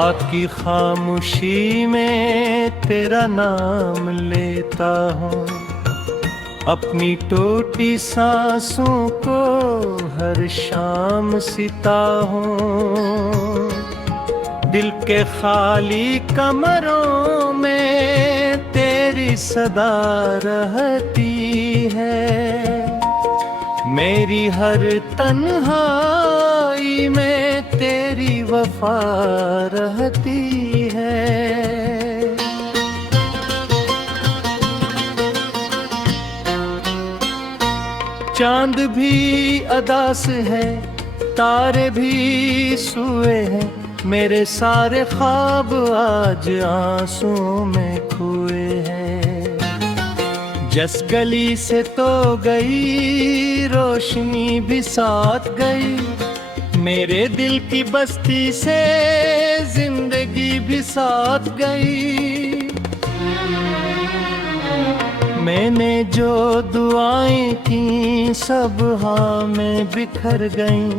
रात की खामोशी में तेरा नाम लेता हूँ, अपनी टूटी सांसों को हर शाम सीता हूँ। दिल के खाली कमरों में तेरी सदा रहती है, मेरी हर तन्हाई में तेरी वफा रहती है। चांद भी अदास है, तारे भी सोए हैं, मेरे सारे ख्वाब आज आंसू में खोए हैं। जस गली से तो गई रोशनी भी साथ गई, मेरे दिल की बस्ती से जिंदगी भी साथ गई। मैंने जो दुआएं की सब हाँ में बिखर गईं,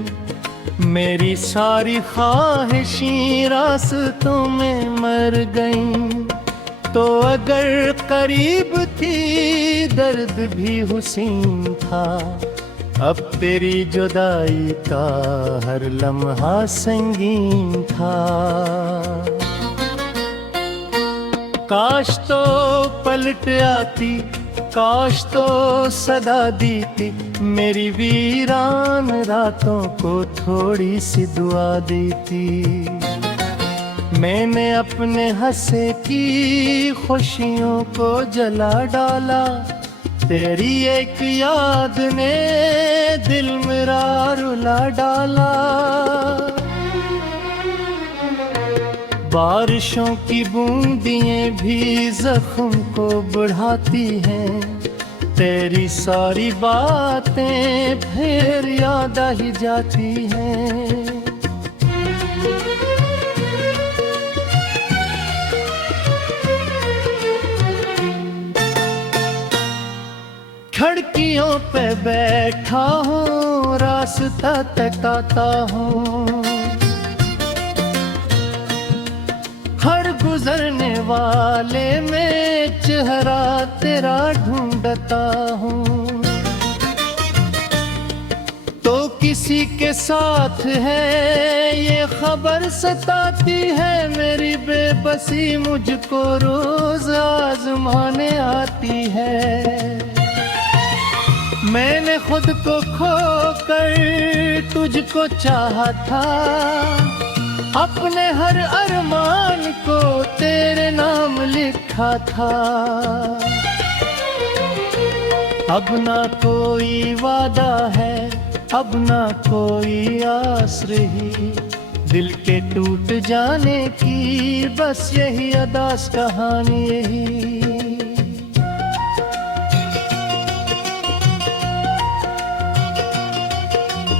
मेरी सारी ख्वाहिशें रास्तों में मर गईं। तो अगर करीब थी दर्द भी हुस्न था, अब तेरी जुदाई का हर लम्हा संगीन था। काश तो पलट आती, काश तो सदा देती, मेरी वीरान रातों को थोड़ी सी दुआ देती। मैंने अपने हंसे की खुशियों को जला डाला, तेरी एक याद ने दिल मेरा रुला डाला। बारिशों की बूंदियां भी जख्म को बढ़ाती हैं, तेरी सारी बातें फिर याद आ ही जाती हैं। खिड़कियों पे बैठा हूँ, रास्ता तकाता हूँ, हर गुजरने वाले में चेहरा तेरा ढूंढता हूँ। तो किसी के साथ है ये खबर सताती है, मेरी बेबसी मुझको रोज आजमाने आती है। मैंने खुद को खोकर तुझको चाहा था, अपने हर अरमान को तेरे नाम लिखा था। अब ना कोई वादा है, अब ना कोई आस रही, दिल के टूट जाने की बस यही अदास कहानी यही।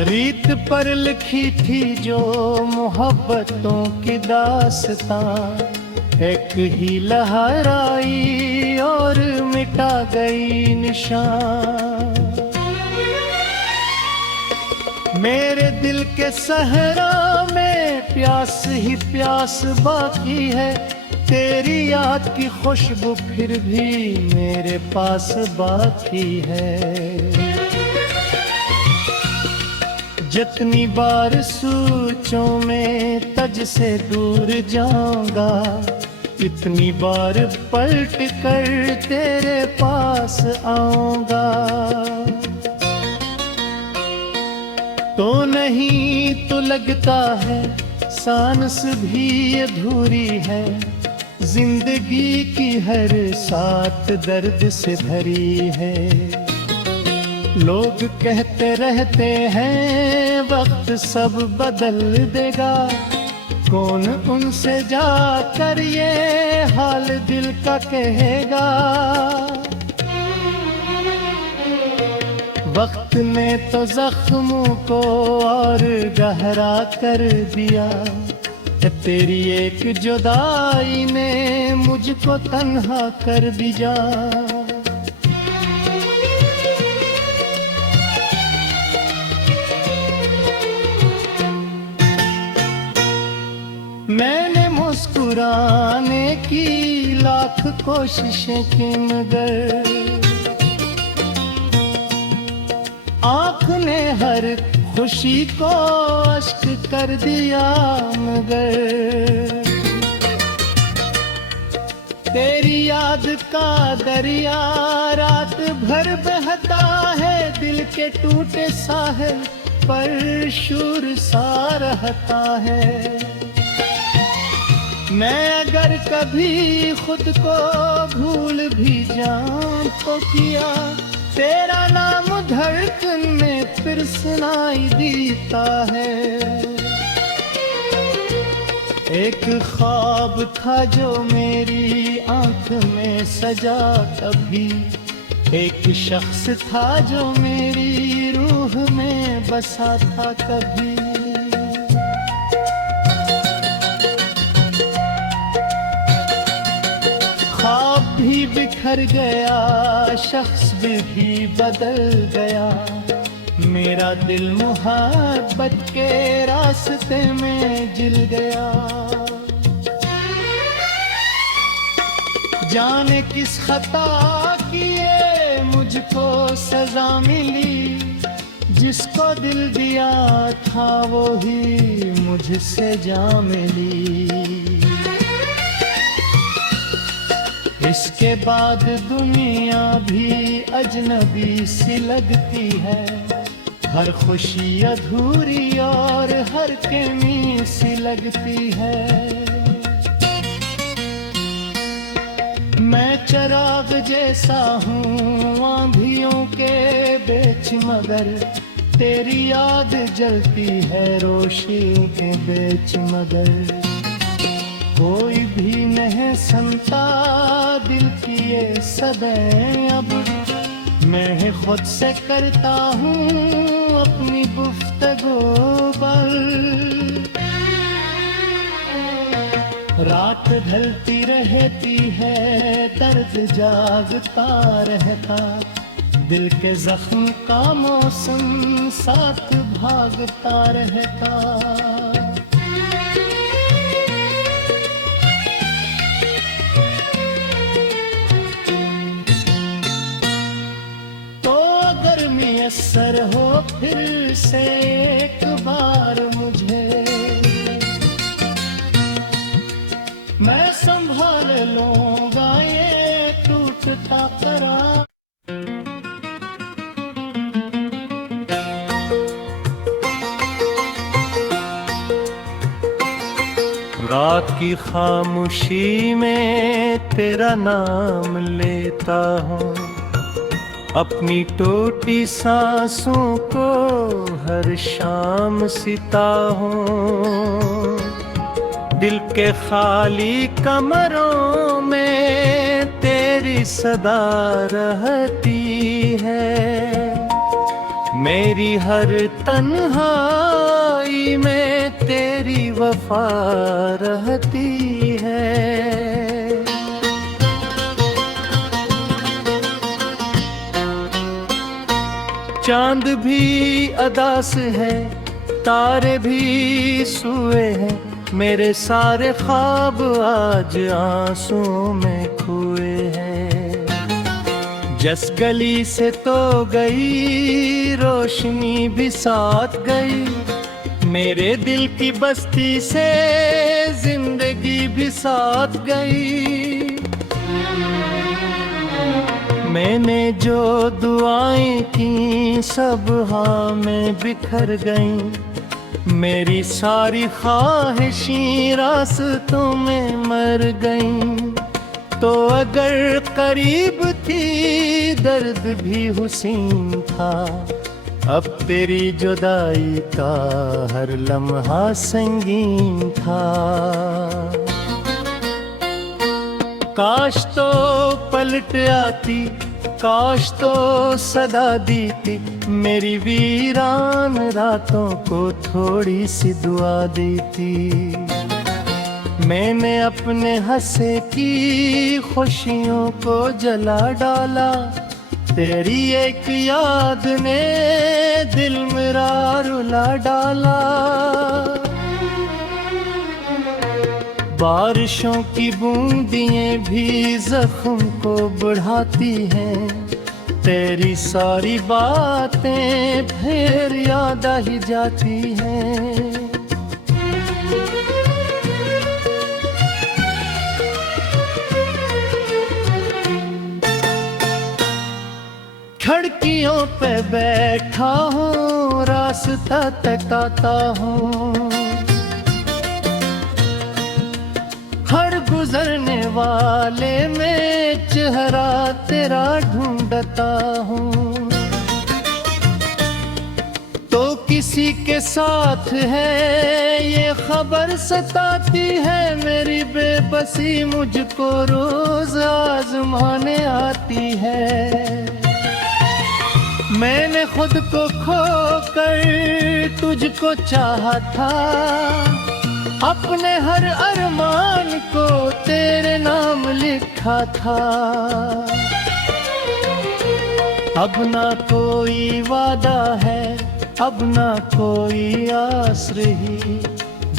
रीत पर लिखी थी जो मोहब्बतों की दास्तां, एक ही लहराई और मिटा गई निशान। मेरे दिल के सहरा में प्यास ही प्यास बाकी है, तेरी याद की खुशबू फिर भी मेरे पास बाकी है। जितनी बार सोचों में तज से दूर जाऊंगा, इतनी बार पलट कर तेरे पास आऊंगा। तो नहीं तो लगता है सांस भी अधूरी है, जिंदगी की हर सांस दर्द से भरी है। लोग कहते रहते हैं वक्त सब बदल देगा, कौन उनसे जाकर ये हाल दिल का कहेगा। वक्त ने तो जख्मों को और गहरा कर दिया, तेरी एक जुदाई ने मुझको तन्हा कर दिया। मैंने लाख कोशिशें की मगर आँख ने हर खुशी को अश्क कर दिया मगर तेरी याद का दरिया रात भर बहता है दिल के टूटे साहिल पर शूर सा रहता है। मैं अगर कभी खुद को भूल भी जाऊं तो किया तेरा नाम धड़कन में फिर सुनाई देता है। एक ख्वाब था जो मेरी आंख में सजा कभी, एक शख्स था जो मेरी रूह में बसा था कभी। ख्वाब भी बिखर गया, शख्स भी बदल गया, मेरा दिल मोहब्बत के रास्ते में जिल गया। जाने किस खता की ये मुझको सजा मिली, जिसको दिल दिया था वो ही मुझसे जा मिली। इसके बाद दुनिया भी अजनबी सी लगती है, हर खुशी अधूरी और हर कमी सी लगती है। मैं चिराग जैसा हूँ आंधियों के बीच मगर तेरी याद जलती है रोशनी के बीच मगर कोई भी नहीं सुनता दिल की ये सदें। अब मैं खुद से करता हूँ अपनी गुफ्तगू पर। रात ढलती रहती है दर्द जागता रहता, दिल के जख्म का मौसम साथ भागता रहता। असर हो फिर से एक बार मुझे, मैं संभाल लूंगा ये टूटता करार। रात की खामोशी में तेरा नाम लेता हूँ, अपनी टूटी सांसों को हर शाम सीता हूँ। दिल के खाली कमरों में तेरी सदा रहती है, मेरी हर तन्हाई में तेरी वफा रहती है। चांद भी अदास है, तारे भी सोए हैं, मेरे सारे ख्वाब आज आंसू में खोए हैं। जस गली से तो गई रोशनी भी साथ गई, मेरे दिल की बस्ती से जिंदगी भी साथ गई। मैंने जो दुआएं की सब हाँ में बिखर गईं, मेरी सारी ख्वाहिशें रास्तों में मर गईं। तो अगर करीब थी दर्द भी हुस्न था, अब तेरी जुदाई का हर लम्हा संगीन था। काश तो पलट आती, काश तो सदा देती, मेरी वीरान रातों को थोड़ी सी दुआ देती। मैंने अपने हंसे की खुशियों को जला डाला, तेरी एक याद ने दिल मेरा रुला डाला। बारिशों की बूंदियां भी जख्म को बढ़ाती हैं, तेरी सारी बातें फिर याद आ ही जाती हैं। खिड़कियों पे बैठा हूँ, रास्ता तकाता हूँ, हर गुजरने वाले में चेहरा तेरा ढूंढता हूँ। तो किसी के साथ है ये खबर सताती है, मेरी बेबसी मुझको रोज आजमाने आती है। मैंने खुद को खोकर तुझको चाहा था, अपने हर अरमान को तेरे नाम लिखा था। अब ना कोई वादा है, अब ना कोई आस रही,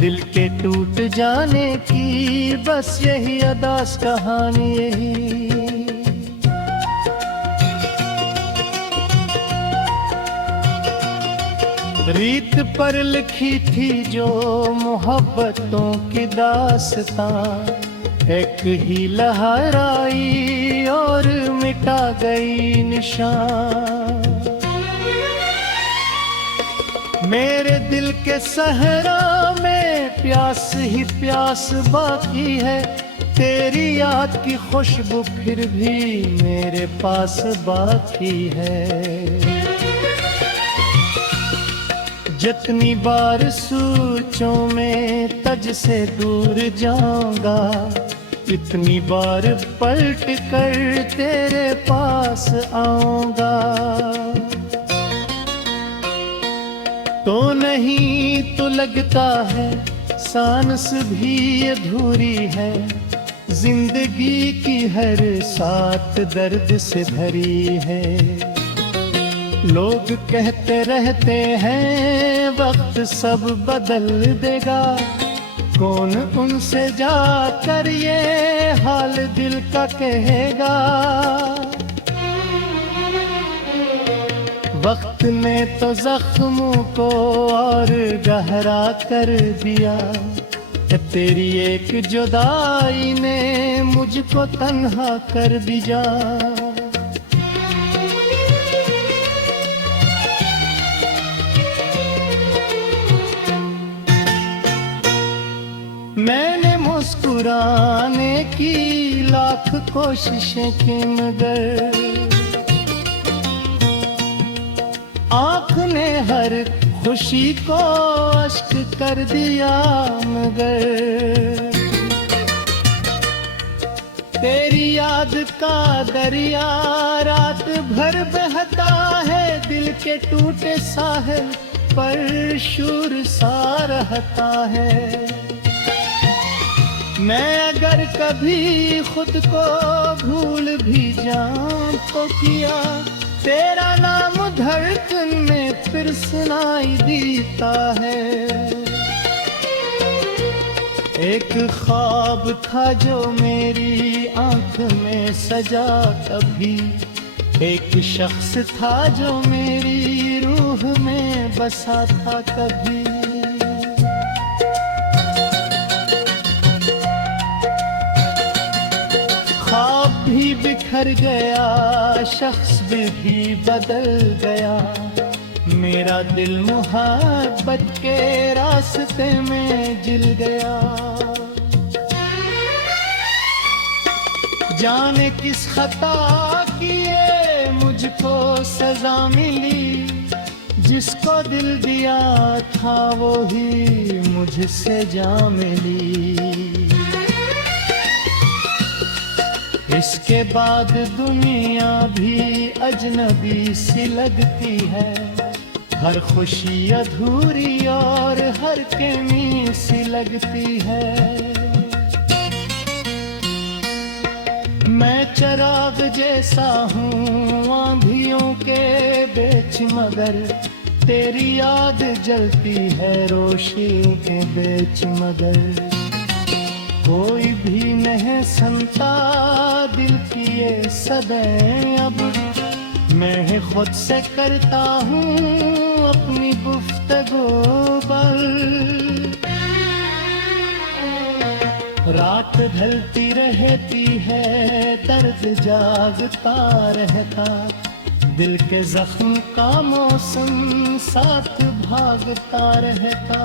दिल के टूट जाने की बस यही अदास कहानी यही। रीत पर लिखी थी जो मोहब्बतों की दास्तां, एक ही लहराई और मिटा गई निशान। मेरे दिल के सहरा में प्यास ही प्यास बाकी है, तेरी याद की खुशबू फिर भी मेरे पास बाकी है। जितनी बार सोचों में तज से दूर जाऊंगा, इतनी बार पलट कर तेरे पास आऊंगा। तो नहीं तो लगता है सांस भी अधूरी है, जिंदगी की हर साथ दर्द से भरी है। लोग कहते रहते हैं वक्त सब बदल देगा, कौन उनसे जाकर ये हाल दिल का कहेगा। वक्त ने तो जख्मों को और गहरा कर दिया, तेरी एक जुदाई ने मुझको तन्हा कर दिया। मैंने मुस्कुराने की लाख कोशिशें की, मगर आँख ने हर खुशी को अश्क कर दिया। मगर तेरी याद का दरिया रात भर बहता है, दिल के टूटे साहिल पर शूर सा रहता है। मैं अगर कभी खुद को भूल भी जाऊं तो किया, तेरा नाम धड़कन में फिर सुनाई देता है। एक ख्वाब था जो मेरी आंख में सजा कभी, एक शख्स था जो मेरी रूह में बसा था कभी। ख्वाब भी बिखर गया, शख्स भी बदल गया, मेरा दिल मोहब्बत के रास्ते में जिल गया। जाने किस खता की ये मुझको सजा मिली, जिसको दिल दिया था वो ही मुझसे जा मिली। इसके बाद दुनिया भी अजनबी सी लगती है, हर खुशी अधूरी और हर कमी सी लगती है। मैं चिराग जैसा हूँ आंधियों के बीच, मगर तेरी याद जलती है रोशनी के बीच। मगर कोई भी नहीं सुनता दिल की ये सदाएं अब मैं खुद से करता हूँ अपनी गुफ्तगू पर। रात ढलती रहती है दर्द जागता रहता दिल के जख्म का मौसम साथ भागता रहता।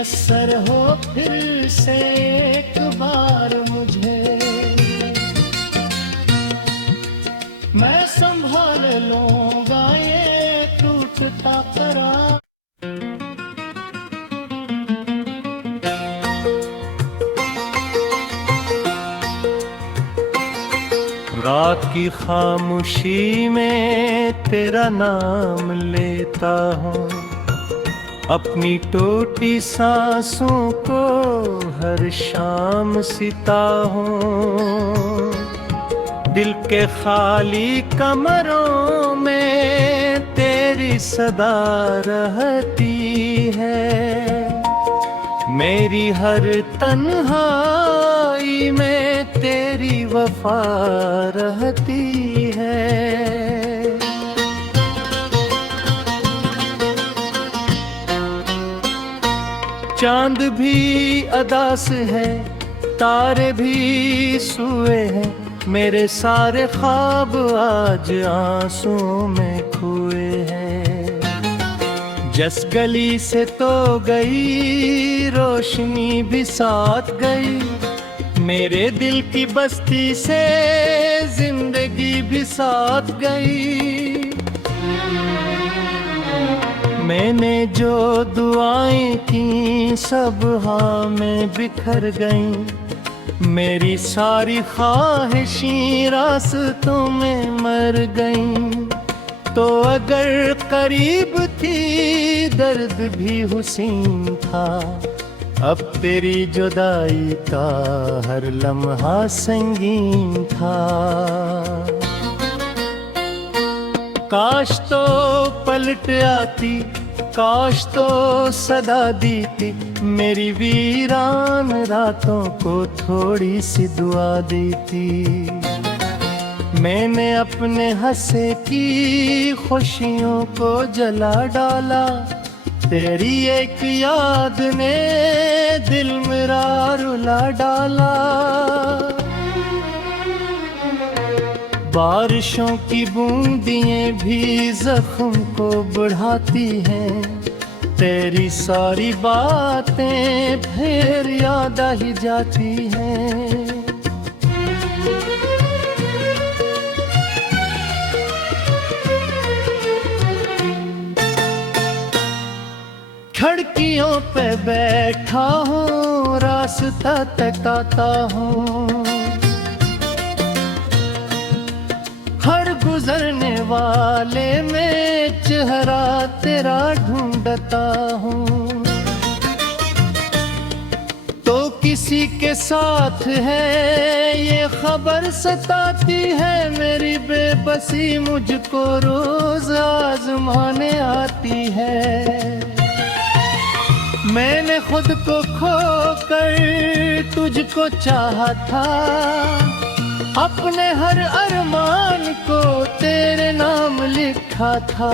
असर हो फिर से एक बार मुझे मैं संभाल लूंगा ये टूटता करार। रात की खामोशी में तेरा नाम लेता हूँ अपनी टूटी सांसों को हर शाम सीता हूँ। दिल के खाली कमरों में तेरी सदा रहती है मेरी हर तन्हाई में तेरी वफा रहती है। चांद भी अदास है तारे भी सोए हैं मेरे सारे ख्वाब आज आंसू में खोए हैं। जस गली से तो गई रोशनी भी साथ गई मेरे दिल की बस्ती से जिंदगी भी साथ गई। मैंने जो दुआएं की सब हाँ में बिखर गईं मेरी सारी ख्वाहिशें रास्तों में मर गईं। तो अगर करीब थी दर्द भी हुसीन था अब तेरी जुदाई का हर लम्हा संगीन था। काश तो पलट आती काश तो सदा देती मेरी वीरान रातों को थोड़ी सी दुआ देती। मैंने अपने हंसे की खुशियों को जला डाला तेरी एक याद ने दिल मेरा रुला डाला। बारिशों की बूंदियां भी जख्म को बढ़ाती हैं तेरी सारी बातें फिर याद आ ही जाती हैं। खिड़कियों पे बैठा हूँ रास्ता तकाता हूँ हर गुजरने वाले में चेहरा तेरा ढूंढता हूँ। तो किसी के साथ है ये खबर सताती है मेरी बेबसी मुझको रोज आजमाने आती है। मैंने खुद को खोकर तुझको चाहा था अपने हर अरमान को तेरे नाम लिखा था।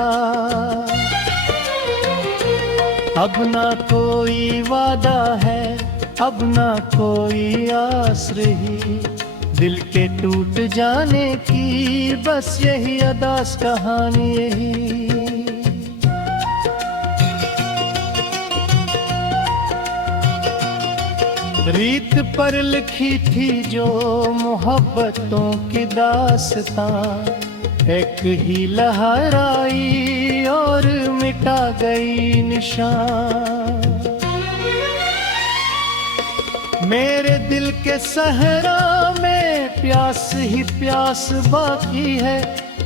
अब ना कोई वादा है अब ना कोई आस रही दिल के टूट जाने की बस यही अदास कहानी यही। रीत पर लिखी थी जो मोहब्बतों की दास्तां एक ही लहराई और मिटा गई निशान। मेरे दिल के सहरा में प्यास ही प्यास बाकी है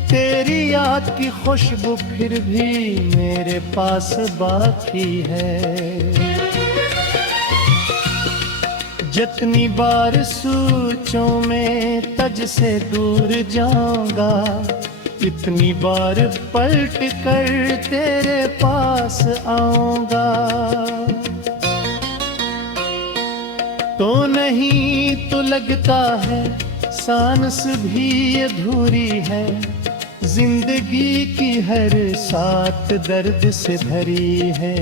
तेरी याद की खुशबू फिर भी मेरे पास बाकी है। जितनी बार सोचों में तज से दूर जाऊंगा, इतनी बार पलट कर तेरे पास आऊंगा। तो नहीं तो लगता है सांस भी अधूरी है, जिंदगी की हर साथ दर्द से भरी है।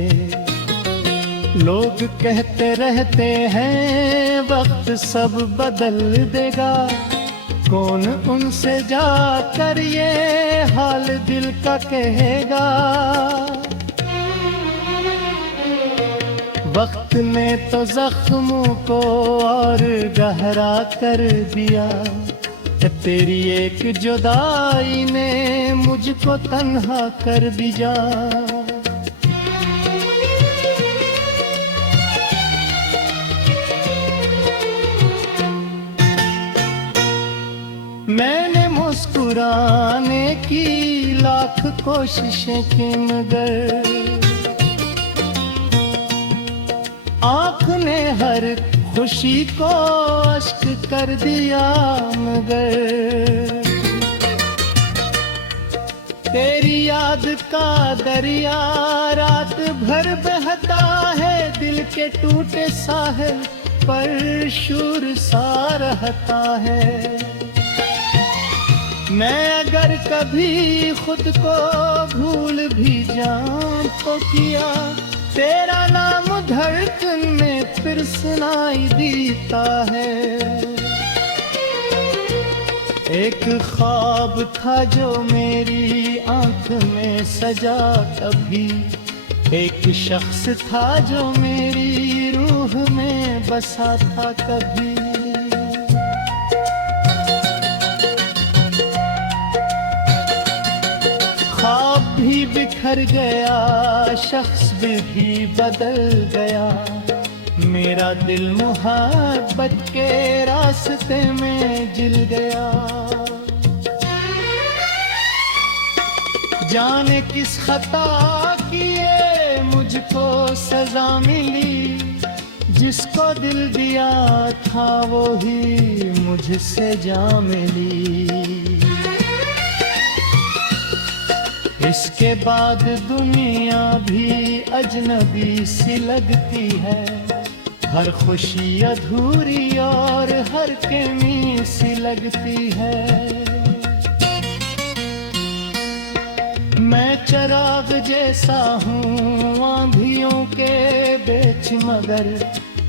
लोग कहते रहते हैं वक्त सब बदल देगा, कौन उनसे जाकर ये हाल दिल का कहेगा। वक्त ने तो जख्मों को और गहरा कर दिया, तेरी एक जुदाई ने मुझको तन्हा कर दिया। मैंने मुस्कुराने की लाख कोशिशें की, मगर आँख ने हर खुशी को अश्क कर दिया। मगर तेरी याद का दरिया रात भर बहता है, दिल के टूटे साहिल पर शूर सा रहता है। मैं अगर कभी खुद को भूल भी जाऊं तो किया, तेरा नाम धड़कन में फिर सुनाई देता है। एक ख्वाब था जो मेरी आंख में सजा कभी, एक शख्स था जो मेरी रूह में बसा था कभी। ख्वाब भी बिखर गया, शख्स भी बदल गया, मेरा दिल मोहब्बत के रास्ते में जिल गया। जाने किस खता की ये मुझको सजा मिली, जिसको दिल दिया था वो ही मुझसे जा मिली। इसके बाद दुनिया भी अजनबी सी लगती है, हर खुशी अधूरी और हर कमी सी लगती है। मैं चिराग जैसा हूँ आंधियों के बीच, मगर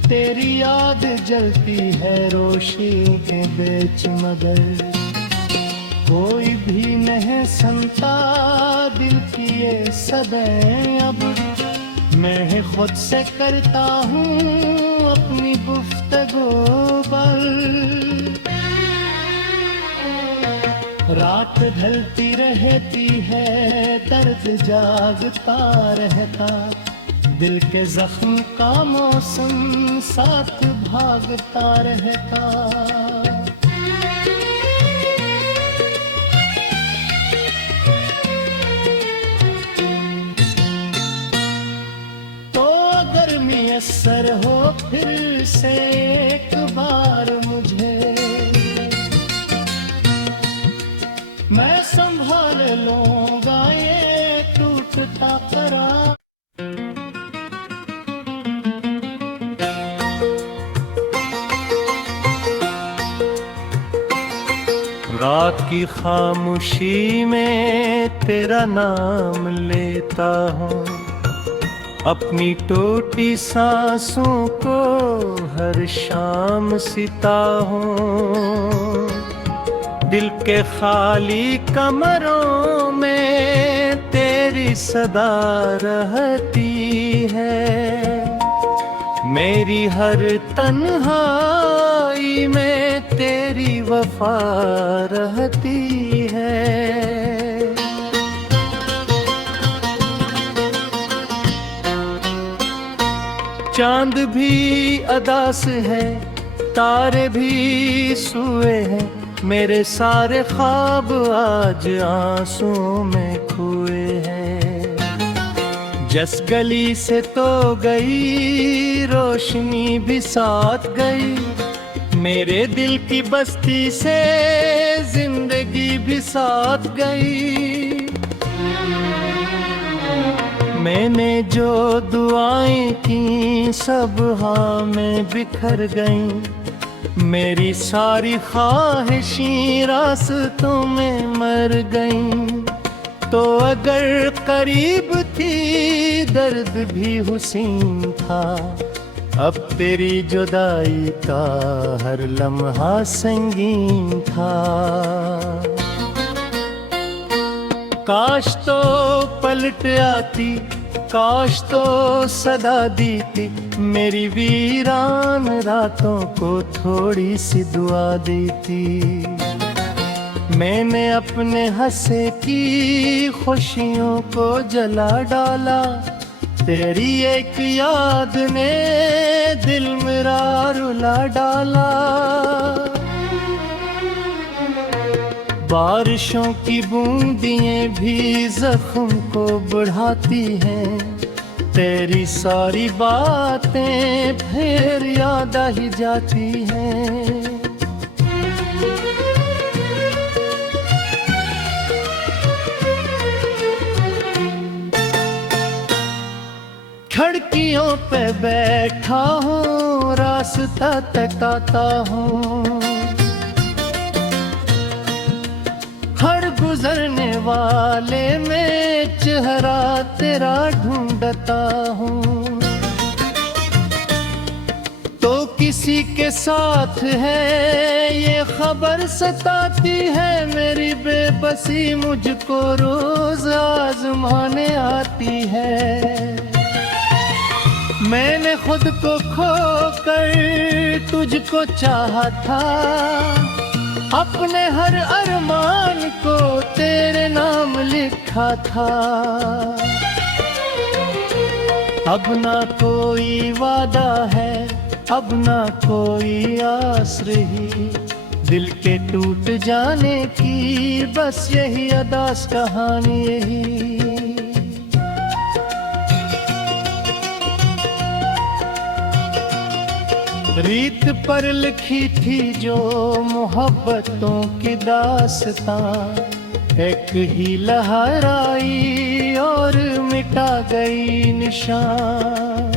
तेरी याद जलती है रोशनी के बीच। मगर कोई भी नहीं सुनता दिल की ये सदाएं, अब मैं खुद से करता हूँ अपनी गुफ्तगू पर। रात ढलती रहती है, दर्द जागता रहता, दिल के जख्म का मौसम साथ भागता रहता। असर हो फिर से एक बार मुझे, मैं संभाल लूंगा ये टूटता करार। रात की खामोशी में तेरा नाम लेता हूँ, अपनी टूटी सांसों को हर शाम सीता हूँ। दिल के खाली कमरों में तेरी सदा रहती है, मेरी हर तन्हाई में तेरी वफा रहती है। चांद भी अदास है, तारे भी सोए हैं, मेरे सारे ख्वाब आज आंसू में खोए हैं। जिस गली से तो गई रोशनी भी साथ गई, मेरे दिल की बस्ती से जिंदगी भी साथ गई। मैंने जो दुआएं की सब हाँ में बिखर गईं, मेरी सारी ख्वाहिशें रास्तों में मर गईं। तो अगर करीब थी दर्द भी हुसीन था, अब तेरी जुदाई का हर लम्हा संगीन था। काश तो पलट आती, काश तो सदा देती, मेरी वीरान रातों को थोड़ी सी दुआ देती। मैंने अपने हंसे की खुशियों को जला डाला, तेरी एक याद ने दिल मेरा रुला डाला। बारिशों की बूंदियां भी जख्म को बढ़ाती हैं, तेरी सारी बातें फिर याद आ ही जाती हैं। खिड़कियों पे बैठा हूँ, रास्ता तकाता हूँ, हर गुजरने वाले में चेहरा तेरा ढूंढता हूँ। तो किसी के साथ है ये खबर सताती है, मेरी बेबसी मुझको रोज आजमाने आती है। मैंने खुद को खोकर तुझको चाहा था, अपने हर अरमान को तेरे नाम लिखा था। अब ना कोई वादा है, अब ना कोई आस रही, दिल के टूट जाने की बस यही अदास कहानी यही। रीत पर लिखी थी जो मोहब्बतों की दास्तां, एक ही लहराई और मिटा गई निशान।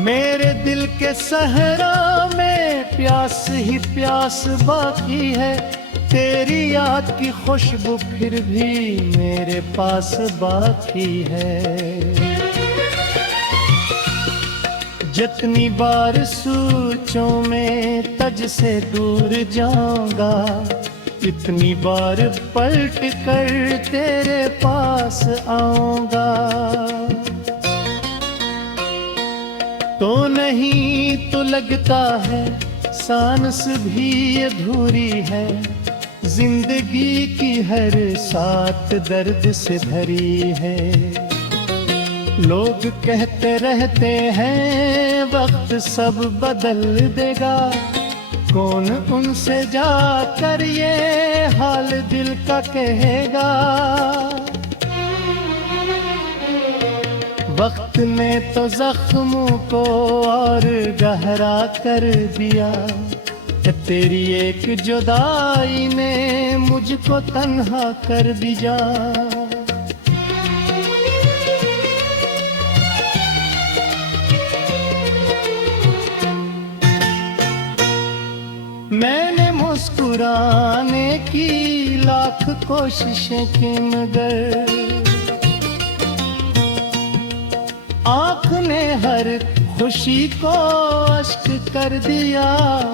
मेरे दिल के सहरा में प्यास ही प्यास बाकी है, तेरी याद की खुशबू फिर भी मेरे पास बाकी है। जितनी बार सोचों में तज से दूर जाऊंगा, इतनी बार पलट कर तेरे पास आऊंगा। तो नहीं तो लगता है सांस भी अधूरी है, जिंदगी की हर सांस दर्द से भरी है। लोग कहते रहते हैं वक्त सब बदल देगा, कौन उनसे जाकर ये हाल दिल का कहेगा। वक्त ने तो जख्मों को और गहरा कर दिया, तेरी एक जुदाई ने मुझको तन्हा कर दिया। मैंने मुस्कुराने की लाख कोशिशें की, मगर आँख ने हर खुशी को अश्क कर दिया।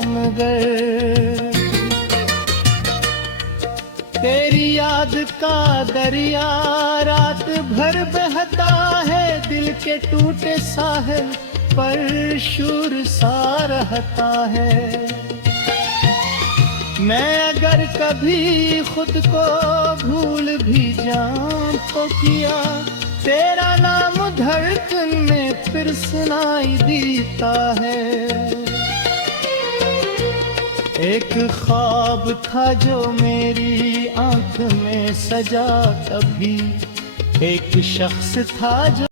मगर तेरी याद का दरिया रात भर बहता है, दिल के टूटे साहिल पर शूर सा रहता है। मैं अगर कभी खुद को भूल भी जाऊं तो किया, तेरा नाम धड़कन में फिर सुनाई देता है। एक ख्वाब था जो मेरी आंख में सजा, कभी एक शख्स था जो